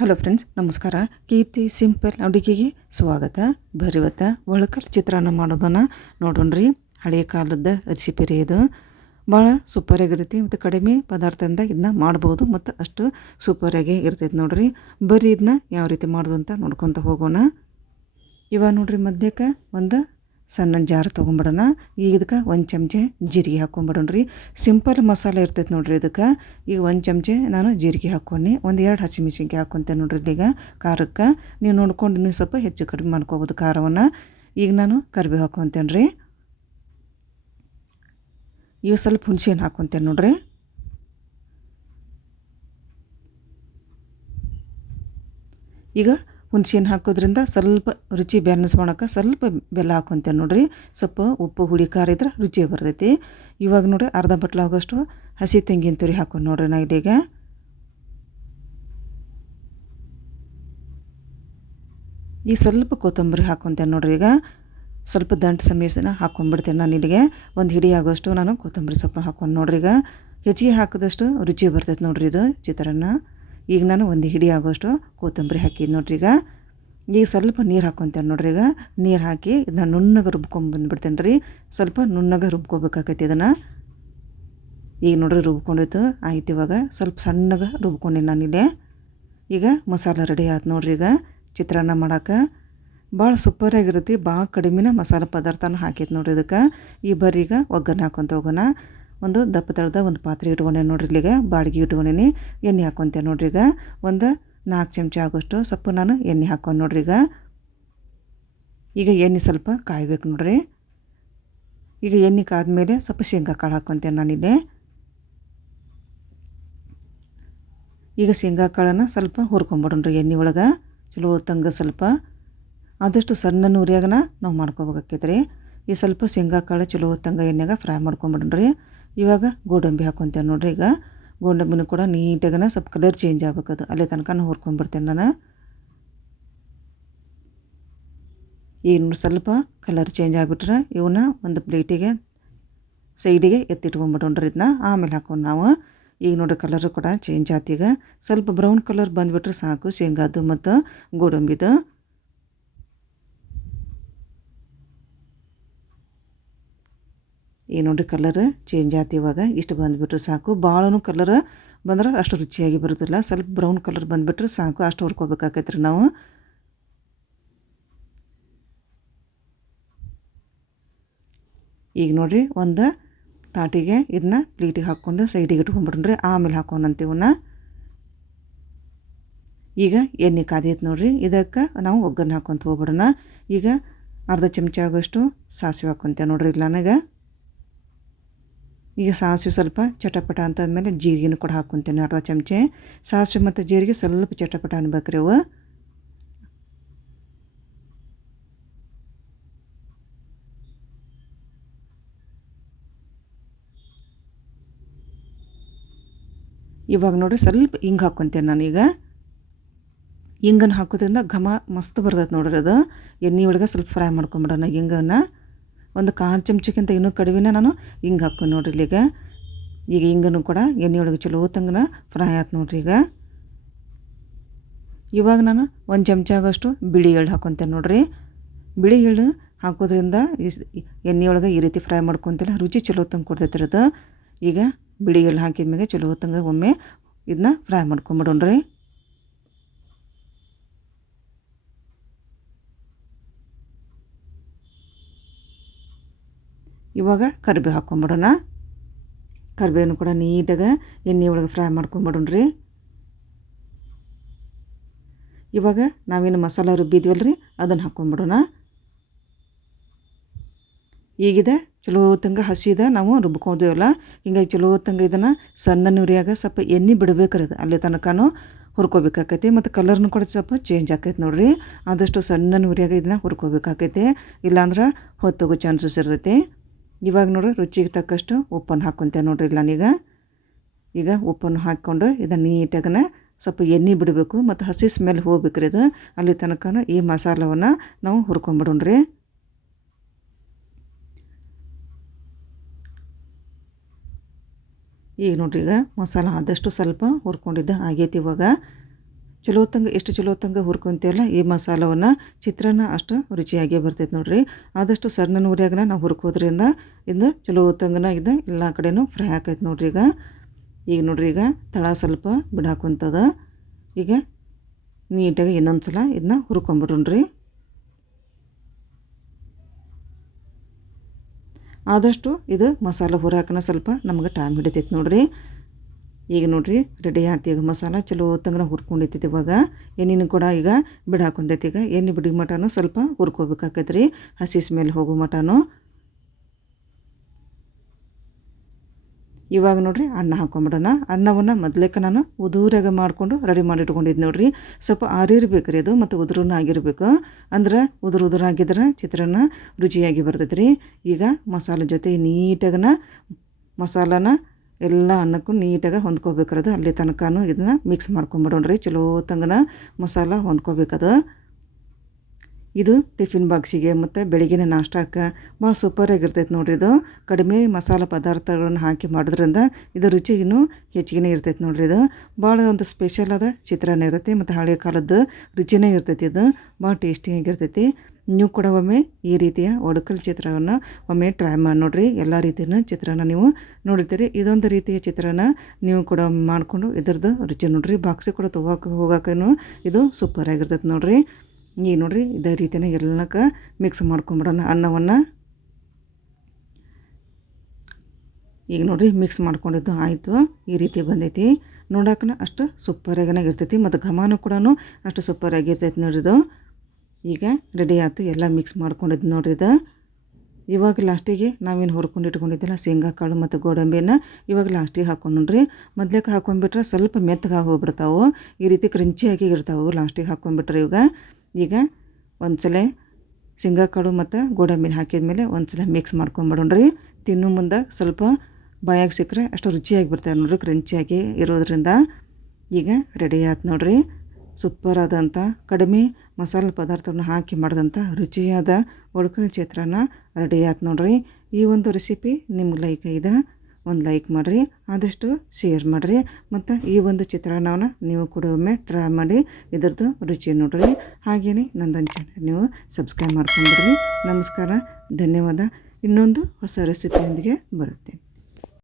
Hello friends ನಮಸ್ಕಾರ. ಕೀರ್ತಿ simple ಅಡುಗೆಗೆ ಸ್ವಾಗತ. ಬರಿವತ್ತ ಒಳಕಲ್ ಚಿತ್ರಾನ್ನ ಮಾಡೋದನ್ನು ನೋಡೋಣ್ರಿ. ಹಳೆಯ ಕಾಲದ ರೆಸಿಪಿ ರೀ ಇದು. ಭಾಳ ಸೂಪರಾಗಿರುತ್ತೆ ಮತ್ತು ಕಡಿಮೆ ಪದಾರ್ಥದಿಂದ ಇದನ್ನ ಮಾಡ್ಬೋದು ಮತ್ತು ಅಷ್ಟು ಸೂಪರಾಗಿ ಇರ್ತೈತೆ ನೋಡ್ರಿ. ಬರೀ ಇದನ್ನ ಯಾವ ರೀತಿ ಮಾಡೋದು ಅಂತ ನೋಡ್ಕೊತ ಹೋಗೋಣ. ಇವಾಗ ನೋಡ್ರಿ ಮಧ್ಯಕ್ಕೆ ಒಂದು ಸಣ್ಣ ಜಾರ್ ತೊಗೊಂಬಿಡೋಣ. ಈಗ ಇದಕ್ಕೆ ಒಂದು ಚಮಚೆ ಜೀರಿಗೆ ಹಾಕ್ಕೊಂಬಿಡೋಣ್ರಿ ಸಿಂಪಲ್ ಮಸಾಲೆ ಇರ್ತೈತೆ ನೋಡ್ರಿ ಇದಕ್ಕೆ. ಈಗ ಒಂದು ಚಮಚೆ ನಾನು ಜೀರಿಗೆ ಹಾಕ್ಕೊಂಡು. ಒಂದು ಎರಡು ಹಸಿಮೆಣ್ಸಿನ್ಕಾಯಿ ಹಾಕ್ಕೊಂತೇನೆ ನೋಡ್ರಿ ಈಗ ಖಾರಕ್ಕೆ. ನೀವು ನೋಡ್ಕೊಂಡು ನೀವು ಸ್ವಲ್ಪ ಹೆಚ್ಚು ಕಡಿಮೆ ಮಾಡ್ಕೋಬೋದು ಖಾರವನ್ನು. ಈಗ ನಾನು ಕರಿಬೇವು ಹಾಕ್ಕೊತೇನೆ ರೀ. ಇವು ಸ್ವಲ್ಪ ಹುಣಸೆಹಣ್ಣು ಹಾಕ್ಕೊತೇನೆ ನೋಡ್ರಿ. ಈಗ ಹುಣ್ಸೆಹಣ್ಣು ಹಾಕೋದ್ರಿಂದ ಸ್ವಲ್ಪ ರುಚಿ ಬ್ಯಾಲೆನ್ಸ್ ಮಾಡೋಕೆ ಸ್ವಲ್ಪ ಬೆಲ್ಲ ಹಾಕೊತೇವೆ ನೋಡಿರಿ. ಸ್ವಲ್ಪ ಉಪ್ಪು, ಹುಳಿ, ಖಾರ ಇದ್ರೆ ರುಚಿ ಬರ್ತೈತಿ. ಇವಾಗ ನೋಡಿರಿ ಅರ್ಧ ಬಟ್ಲು ಆಗೋಷ್ಟು ಹಸಿ ತೆಂಗಿನ ತುರಿ ಹಾಕೊಂಡು ನೋಡಿರಿ ನಾ ಇಲ್ಲಿಗೆ. ಈಗ ಸ್ವಲ್ಪ ಕೊತ್ತಂಬರಿ ಹಾಕೊತೇನೆ ನೋಡ್ರಿ ಈಗ. ಸ್ವಲ್ಪ ದಂಟು ಸಮೀಸನ ಹಾಕ್ಕೊಂಡ್ಬಿಡ್ತೇನೆ ನಾನು ಇಲ್ಲಿಗೆ. ಒಂದು ಹಿಡಿ ಆಗೋಷ್ಟು ನಾನು ಕೊತ್ತಂಬರಿ ಸೊಪ್ಪು ಹಾಕ್ಕೊಂಡು ನೋಡ್ರಿ ಈಗ. ಹೆಚ್ಚಿಗೆ ಹಾಕಿದಷ್ಟು ರುಚಿ ಬರ್ತೈತೆ ನೋಡ್ರಿ ಇದು ಚಿತ್ರಾನ್ನ. ಈಗ ನಾನು ಒಂದು ಹಿಡಿ ಆಗೋಷ್ಟು ಕೊತ್ತಂಬರಿ ಹಾಕಿದ್ದು ನೋಡ್ರಿ ಈಗ. ಈಗ ಸ್ವಲ್ಪ ನೀರು ಹಾಕ್ಕೊತೇನೆ ನೋಡ್ರಿ ಈಗ. ನೀರು ಹಾಕಿ ಇದನ್ನ ನುಣ್ಣಗೆ ರುಬ್ಕೊಂಡು ಬಂದುಬಿಡ್ತೇನೆ ರೀ ಸ್ವಲ್ಪ ನುಣ್ಣಗೆ ರುಬ್ಕೋಬೇಕಾಕೈತಿ ಇದನ್ನು. ಈಗ ನೋಡ್ರಿ ರುಬ್ಕೊಂಡಿತ್ತು, ಆಯ್ತು ಇವಾಗ ಸ್ವಲ್ಪ ಸಣ್ಣಗೆ ರುಬ್ಕೊಂಡೆ ನಾನಿಲ್ಲೇ ಈಗ ಮಸಾಲೆ ರೆಡಿ ಆಯ್ತು ನೋಡ್ರಿ ಈಗ. ಚಿತ್ರಾನ್ನ ಮಾಡೋಕೆ ಭಾಳ ಸೂಪರಾಗಿರುತ್ತೆ ಭಾಳ ಕಡಿಮೆನ ಮಸಾಲೆ ಪದಾರ್ಥನ ಹಾಕೈತೆ ನೋಡ್ರಿ ಇದಕ್ಕೆ. ಈ ಬರೀಗ ಒಗ್ಗರಣೆ ಹಾಕ್ಕೊಂತ ಹೋಗೋಣ. ಒಂದು ದಪ್ಪ ತಳದ ಒಂದು ಪಾತ್ರೆ ಇಟ್ಕೊಂಡೆ ನೋಡ್ರಿ ಇಲ್ಲಿಗೆ, ಬಾಡಿಗೆ ಇಟ್ಕೊಂಡೇನಿ, ಎಣ್ಣೆ ಹಾಕ್ಕೊಂತೆ ನೋಡ್ರಿ ಈಗ. ಒಂದು ನಾಲ್ಕು ಚಮಚ ಆಗೋಷ್ಟು ಸೊಪ್ಪು ನಾನು ಎಣ್ಣೆ ಹಾಕ್ಕೊಂಡು ನೋಡ್ರಿ ಈಗ. ಈಗ ಎಣ್ಣೆ ಸ್ವಲ್ಪ ಕಾಯಬೇಕು ನೋಡ್ರಿ. ಈಗ ಎಣ್ಣೆ ಕಾದ್ಮೇಲೆ ಸ್ವಲ್ಪ ಶೇಂಗಾ ಕಾಳು ಹಾಕ್ಕೊಂತೇನೆ ನಾನಿಲ್ಲಿ. ಈಗ ಶೇಂಗಾ ಕಾಳನ್ನು ಸ್ವಲ್ಪ ಹುರ್ಕೊಂಬಿಡೋಣ್ರಿ ಎಣ್ಣೆ ಒಳಗೆ. ಚಲೋ ತಂಗ ಸ್ವಲ್ಪ. ಆದಷ್ಟು ಸಣ್ಣ ಉರಿಯಾಗನ ನಾವು ಮಾಡ್ಕೋಬೇಕಾಕೈತೆ ರೀ ಈ ಸ್ವಲ್ಪ ಶೇಂಗಾ ಕಾಳು ಚಲೋ ತಂಗ ಎಣ್ಣೆಗೆ ಫ್ರೈ ಮಾಡ್ಕೊಂಬಿಡೋಣ್ರಿ ಇವಾಗ ಗೋಡಂಬಿ ಹಾಕ್ಕೊಂತೇನೆ ನೋಡ್ರಿ ಈಗ. ಗೋಡಂಬಿನೂ ಕೂಡ ನೀಟಾಗನ ಸ್ವಲ್ಪ ಕಲರ್ ಚೇಂಜ್ ಆಗ್ಬೇಕದು ಅಲ್ಲೇ ತನಕ ಹುರ್ಕೊಂಡ್ಬಿಡ್ತೇನೆ ನಾನು. ಏನು ಸ್ವಲ್ಪ ಕಲರ್ ಚೇಂಜ್ ಆಗಿಬಿಟ್ರೆ ಇವನ್ನ ಒಂದು ಪ್ಲೇಟಿಗೆ ಸೈಡಿಗೆ ಎತ್ತಿಟ್ಕೊಂಡ್ಬಿಡೋಣ್ರಿ ಇದನ್ನ ಆಮೇಲೆ ಹಾಕೊಂಡು ನಾವು. ಈಗ ನೋಡ್ರಿ ಕಲರ್ ಕೂಡ ಚೇಂಜ್ ಆತೀಗ ಸ್ವಲ್ಪ ಬ್ರೌನ್ ಕಲರ್ ಬಂದುಬಿಟ್ರೆ ಸಾಕು. ಶೇಂಗಾದು ಮತ್ತು ಗೋಡಂಬಿದು. ಈ ನೋಡ್ರಿ ಕಲರ್ ಚೇಂಜ್ ಆಯ್ತು ಇವಾಗ. ಇಷ್ಟು ಬಂದುಬಿಟ್ರೆ ಸಾಕು. ಭಾಳನೂ ಕಲರ್ ಬಂದ್ರೆ ಅಷ್ಟು ರುಚಿಯಾಗಿ ಬರುತ್ತಿಲ್ಲ ಸ್ವಲ್ಪ ಬ್ರೌನ್ ಕಲರ್ ಬಂದುಬಿಟ್ರೆ ಸಾಕು. ಅಷ್ಟು ಹುರ್ಕೋಬೇಕಾಕೈತೆ ರೀ ನಾವು. ಈಗ ನೋಡಿರಿ, ಒಂದು ತಾಟಿಗೆ ಇದನ್ನ ಪ್ಲೇಟಿಗೆ ಹಾಕ್ಕೊಂಡು ಸೈಡಿಗೆ ಇಟ್ಕೊಂಡ್ಬಿಡ್ರಿ ಆಮೇಲೆ ಹಾಕ್ಕೊಂಡಂತೀವನ್ನ ಈಗ ಎಣ್ಣೆ ಕಾದೈತೆ ನೋಡ್ರಿ. ಇದಕ್ಕೆ ನಾವು ಒಗ್ಗರಣೆ ಹಾಕ್ಕೊಂತ ಹೋಗ್ಬಿಡೋಣ. ಈಗ ಅರ್ಧ ಚಮಚ ಆಗೋಷ್ಟು ಸಾಸಿವೆ ಹಾಕ್ಕೊಂತೇವೆ ನೋಡ್ರಿ ಇಲ್ಲ ನನಗೆ ಈಗ ಸಾಸಿವೆ ಸ್ವಲ್ಪ ಚಟಪಟ ಅಂತಂದಮೇಲೆ ಜೀರಿಗೆನೂ ಕೂಡ ಹಾಕ್ಕೊತೀನಿ ಅರ್ಧ ಚಮಚೆ. ಸಾಸಿವೆ ಮತ್ತು ಜೀರಿಗೆ ಸ್ವಲ್ಪ ಚಟಪಟ ಅನ್ಬೇಕ್ರಿ ಅವು ಇವಾಗ ನೋಡಿರಿ ಸ್ವಲ್ಪ ಹಿಂಗೆ ಹಾಕ್ಕೊತೇನೆ ನಾನೀಗ ಹಿಂಗನ್ನು ಹಾಕೋದ್ರಿಂದ ಘಮ ಮಸ್ತ್ ಬರ್ತೈತೆ ನೋಡ್ರಿ ಅದು. ಎಣ್ಣೆ ಒಳಗೆ ಸ್ವಲ್ಪ ಫ್ರೈ ಮಾಡ್ಕೊಂಬಿಡೋಣ ಹಿಂಗನ್ನು ಒಂದು ಕಾಲು ಚಮಚಕ್ಕಿಂತ ಇನ್ನೂ ಕಡಿಮೆನ ನಾನು ಹಿಂಗೆ ಹಾಕೋಣ ನೋಡ್ರಿ ಈಗ. ಈಗ ಹಿಂಗನು ಕೂಡ ಎಣ್ಣೆ ಒಳಗೆ ಚಲೋ ತಂಗನ ಫ್ರೈ ಆಯ್ತು ನೋಡ್ರಿ ಈಗ. ಇವಾಗ ನಾನು ಒಂದು ಚಮಚ ಆಗೋಷ್ಟು ಬಿಳಿ ಎಳ್ಳು ಹಾಕೊತೇನೆ ನೋಡ್ರಿ. ಬಿಳಿ ಎಳ್ಳು ಹಾಕೋದ್ರಿಂದ ಎಣ್ಣೆ ಒಳಗೆ ಈ ರೀತಿ ಫ್ರೈ ಮಾಡ್ಕೊತಿಲ್ಲ, ರುಚಿ ಚಲೋ ತಂಗೆ ಕೊಡ್ತೈತೆ ಅದು. ಈಗ ಬಿಳಿ ಎಳ್ಳು ಹಾಕಿದ ಮ್ಯಾಗೆ ಚಲೋ ತಂಗ ಒಮ್ಮೆ ಇದನ್ನ ಫ್ರೈ ಮಾಡ್ಕೊಂಬಿಡೋಣ್ರಿ. ಇವಾಗ ಕರಿಬೇವು ಹಾಕ್ಕೊಂಬಿಡೋಣ. ಕರಿಬೇವನ್ನು ಕೂಡ ನೀಟಾಗಿ ಎಣ್ಣೆ ಒಳಗೆ ಫ್ರೈ ಮಾಡ್ಕೊಂಬಿಡೋಣ್ರಿ. ಇವಾಗ ನಾವೇನು ಮಸಾಲ ರುಬ್ಬಿದ್ವಲ್ಲ ರೀ ಅದನ್ನು ಹಾಕ್ಕೊಂಬಿಡೋಣ. ಈಗಿದೆ ಚಲೋ ತಂಗ ಹಸಿದ ನಾವು ರುಬ್ಕೊಂಡಿವಲ್ಲ ಹಿಂಗಾಗಿ ಚಲೋ ತಂಗ ಇದನ್ನು ಸಣ್ಣ ನುರಿಯಾಗ ಸ್ವಲ್ಪ ಎಣ್ಣೆ ಬಿಡಬೇಕ್ರಿ ಅದು, ಅಲ್ಲಿ ತನಕನೂ ಹುರ್ಕೋಬೇಕಾಕೈತಿ. ಮತ್ತು ಕಲರ್ನು ಕೂಡ ಸ್ವಲ್ಪ ಚೇಂಜ್ ಆಕೈತೆ ನೋಡಿರಿ. ಆದಷ್ಟು ಸಣ್ಣ ನುರಿಯಾಗ ಇದನ್ನ ಹುರ್ಕೋಬೇಕಾಕೈತಿ. ಇಲ್ಲಾಂದ್ರೆ ಹೊತ್ತೋಗೋ ಚಾನ್ಸಸ್ ಇರ್ತೈತಿ. ಇವಾಗ ನೋಡ್ರಿ ರುಚಿಗೆ ತಕ್ಕಷ್ಟು ಉಪ್ಪನ್ನು ಹಾಕ್ಕೊಂತೇನೆ ನೋಡ್ರಿ ನಾನೀಗ ಈಗ. ಉಪ್ಪನ್ನು ಹಾಕ್ಕೊಂಡು ಇದನ್ನು ನೀಟಾಗನ ಸ್ವಲ್ಪ ಎಣ್ಣೆ ಬಿಡಬೇಕು ಮತ್ತು ಹಸಿ ಸ್ಮೆಲ್ ಹೋಗ್ಬೇಕ್ರಿ ಇದು. ಅಲ್ಲಿ ತನಕ ಈ ಮಸಾಲವನ್ನು ನಾವು ಹುರ್ಕೊಂಬಿಡೋಣ್ರಿ. ಈಗ ನೋಡ್ರಿ ಈಗ ಮಸಾಲ ಆದಷ್ಟು ಸ್ವಲ್ಪ ಹುರ್ಕೊಂಡಿದ್ದ ಆಗೈತಿ ಇವಾಗ. ಚಲೋ ತಂಗ ಎಷ್ಟು ಚಲೋ ತಂಗ ಹುರ್ಕೊಂತೀವಲ್ಲ, ಈ ಮಸಾಲವನ್ನು ಚಿತ್ರಾನ್ನ ಅಷ್ಟು ರುಚಿಯಾಗಿ ಬರ್ತೈತೆ ನೋಡ್ರಿ. ಆದಷ್ಟು ಸಣ್ಣ ಉರಿಯಾಗನ ನಾವು ಹುರ್ಕೋದ್ರಿಂದ ಇದು ಚಲೋತ್ತಂಗನ ತಂಗನ ಇದು ಎಲ್ಲ ಕಡೆನೂ ಫ್ರೈ ಆಕೈತೆ ನೋಡ್ರಿ ಈಗ. ಈಗ ನೋಡ್ರಿ ಈಗ ತಳ ಸ್ವಲ್ಪ ಬಿಡಾಕೊಂತದ ಈಗ ನೀಟಾಗಿ ಇನ್ನೊಂದು ಸಲ ಇದನ್ನ ಹುರ್ಕೊಂಬಿಡ್ರಿ ಆದಷ್ಟು ಇದು ಮಸಾಲೆ ಹುರಾಕನ ಸ್ವಲ್ಪ ನಮ್ಗೆ ಟೈಮ್ ಹಿಡಿತೈತೆ ನೋಡ್ರಿ. ಈಗ ನೋಡ್ರಿ ರೆಡಿ ಆಯ್ತು ಈಗ ಮಸಾಲ ಚಲೋ ತಂಗನ ಹುರ್ಕೊಂಡೈತಿ ಇವಾಗ. ಎಣ್ಣಿನ ಕೂಡ ಈಗ ಬಿಡ ಹಾಕೊಂಡೈತಿ ಈಗ. ಎಣ್ಣೆ ಬಿಡಿ ಮಟನೂ ಸ್ವಲ್ಪ ಹುರ್ಕೋಬೇಕಾಕೈತೆ ರೀ ಹಸಿ ಸ್ಮೆಲ್ ಹೋಗೋ ಮಟನು. ಇವಾಗ ನೋಡ್ರಿ, ಅನ್ನ ಹಾಕೊಂಬಿಡೋಣ. ಅನ್ನವನ್ನು ಮೊದಲೇಕ ನಾನು ಉದೂರಾಗ ಮಾಡಿಕೊಂಡು ರೆಡಿ ಮಾಡಿ ಇಟ್ಕೊಂಡಿದ್ದು ನೋಡ್ರಿ. ಸ್ವಲ್ಪ ಆರಿರ್ಬೇಕು ರೀ ಅದು ಮತ್ತು ಉದುರನ್ನ ಆಗಿರಬೇಕು. ಅಂದ್ರೆ ಉದುರು ಉದುರಾಗಿದ್ರೆ ಚಿತ್ರಾನ್ನ ರುಚಿಯಾಗಿ ಬರ್ತೈತೆ ರೀ ಈಗ ಮಸಾಲೆ ಜೊತೆ ನೀಟಾಗನ ಮಸಾಲನ ಎಲ್ಲ ಅನ್ನಕ್ಕೂ ನೀಟಾಗಿ ಹೊಂದ್ಕೋಬೇಕ್ರದು. ಅಲ್ಲಿ ತನಕನೂ ಇದನ್ನ ಮಿಕ್ಸ್ ಮಾಡ್ಕೊಂಬಿಡೋಣ್ರಿ. ಚಲೋ ತಂಗನ ಮಸಾಲ ಹೊಂದ್ಕೋಬೇಕದು. ಇದು ಟಿಫಿನ್ ಬಾಕ್ಸಿಗೆ ಮತ್ತು ಬೆಳಗಿನ ನಾಷ್ಟಕ್ಕೆ ಭಾಳ ಸೂಪರಾಗಿರ್ತೈತೆ ನೋಡ್ರಿ ಇದು. ಕಡಿಮೆ ಮಸಾಲೆ ಪದಾರ್ಥಗಳನ್ನು ಹಾಕಿ ಮಾಡೋದ್ರಿಂದ ಇದು ರುಚಿ ಇನ್ನೂ ಹೆಚ್ಚಿಗೆ ಇರ್ತೈತೆ ನೋಡ್ರಿ ಇದು. ಭಾಳ ಒಂದು ಸ್ಪೆಷಲ್ ಆದ ಚಿತ್ರಾನ್ನ ಇರುತ್ತೆ. ಮತ್ತು ಹಳೆ ಕಾಲದ್ದು ರುಚಿನೇ ಇರ್ತೈತಿ ಇದು. ಭಾಳ ಟೇಸ್ಟಿಯಾಗಿರ್ತೈತಿ ನೀವು ಕೂಡ ಒಮ್ಮೆ ಈ ರೀತಿಯ ಒಡಕಲ್ ಚಿತ್ರವನ್ನು ಒಮ್ಮೆ ಟ್ರೈ ಮಾಡಿ ನೋಡಿರಿ. ಎಲ್ಲ ರೀತಿಯ ಚಿತ್ರನ ನೀವು ನೋಡಿರ್ತೀರಿ. ಇದೊಂದು ರೀತಿಯ ಚಿತ್ರನ ನೀವು ಕೂಡ ಮಾಡಿಕೊಂಡು ಇದರದ್ದು ರುಚಿ ನೋಡಿರಿ. ಬಾಕ್ಸಿಗೆ ಕೂಡ ತೊಗೋಕೆ ಹೋಗೋಕ್ಕೂ ಇದು ಸೂಪರ್ ಆಗಿರ್ತೈತೆ ನೋಡಿರಿ. ಈಗ ನೋಡಿರಿ, ಇದೇ ರೀತಿಯೇ ಎಲ್ಲಕ್ಕ ಮಿಕ್ಸ್ ಮಾಡ್ಕೊಂಬಿಡೋಣ ಅನ್ನವನ್ನು. ಈಗ ನೋಡಿರಿ ಮಿಕ್ಸ್ ಮಾಡ್ಕೊಂಡಿದ್ದು ಆಯಿತು. ಈ ರೀತಿ ಬಂದೈತಿ. ನೋಡೋಕೆ ಅಷ್ಟು ಸೂಪರಾಗನೇ ಇರ್ತೈತಿ ಮತ್ತು ಘಮಾನು ಕೂಡ ಅಷ್ಟು ಸೂಪರಾಗಿರ್ತೈತಿ ನೋಡ್ರಿದು ಈಗ ರೆಡಿ ಆಯ್ತು ಎಲ್ಲ ಮಿಕ್ಸ್ ಮಾಡ್ಕೊಂಡಿದ್ದು ನೋಡ್ರಿ ಇದು. ಇವಾಗ ಲಾಸ್ಟಿಗೆ ನಾವೇನು ಹೊರ್ಕೊಂಡು ಇಟ್ಕೊಂಡಿದ್ದಲ್ಲ ಶೇಂಗಾ ಕಾಳು ಮತ್ತು ಗೋಡಂಬಿನ ಇವಾಗ ಲಾಸ್ಟಿಗೆ ಹಾಕೊಂಡ್ರಿ ಮೊದಲೇಕ್ಕೆ ಹಾಕ್ಕೊಂಡ್ಬಿಟ್ರೆ ಸ್ವಲ್ಪ ಮೆತ್ತಗೆ ಹೋಗ್ಬಿಡ್ತಾವೆ, ಈ ರೀತಿ ಕ್ರಂಚಿಯಾಗಿ ಇರ್ತಾವೆ ಲಾಸ್ಟಿಗೆ ಹಾಕೊಂಡ್ಬಿಟ್ರೆ ಇವಾಗ. ಈಗ ಒಂದು ಸಲ ಶೇಂಗಾ ಕಾಳು ಮತ್ತು ಗೋಡಂಬಿನ ಹಾಕಿದ ಮೇಲೆ ಒಂದು ಸಲ ಮಿಕ್ಸ್ ಮಾಡ್ಕೊಂಬಿಡೋಣ್ರಿ. ತಿನ್ನೋ ಮುಂದೆ ಸ್ವಲ್ಪ ಬಾಯಾಗಿ ಸಿಕ್ಕರೆ ಅಷ್ಟು ರುಚಿಯಾಗಿ ಬರ್ತಾರೆ ನೋಡ್ರಿ ಕ್ರಂಚಿಯಾಗಿ ಇರೋದ್ರಿಂದ. ಈಗ ರೆಡಿ ಆಯ್ತು ನೋಡ್ರಿ. ಸೂಪರ್ ಆದಂಥ ಕಡಿಮೆ ಮಸಾಲೆ ಪದಾರ್ಥವನ್ನು ಹಾಕಿ ಮಾಡಿದಂಥ ರುಚಿಯಾದ ಒಡ್ಕಣಿ ಚಿತ್ರಾನ್ನ ರೆಡಿ ಆಯ್ತು ನೋಡ್ರಿ. ಈ ಒಂದು ರೆಸಿಪಿ ನಿಮ್ಗೆ ಲೈಕ್ ಇದನ್ನು ಒಂದು ಲೈಕ್ ಮಾಡಿರಿ, ಆದಷ್ಟು ಶೇರ್ ಮಾಡಿರಿ. ಮತ್ತು ಈ ಒಂದು ಚಿತ್ರಾನ್ನವನ್ನು ನೀವು ಕೂಡ ಒಮ್ಮೆ ಟ್ರೈ ಮಾಡಿ, ಇದ್ರದ್ದು ರುಚಿ ನೋಡಿರಿ. ಹಾಗೆಯೇ ನಂದೊಂದು ಚಾನಲ್ ನೀವು ಸಬ್ಸ್ಕ್ರೈಬ್ ಮಾಡ್ಕೊಂಡ್ಬಿಡ್ರಿ ನಮಸ್ಕಾರ, ಧನ್ಯವಾದ. ಇನ್ನೊಂದು ಹೊಸ ರೆಸಿಪಿಯೊಂದಿಗೆ ಬರುತ್ತೇನೆ.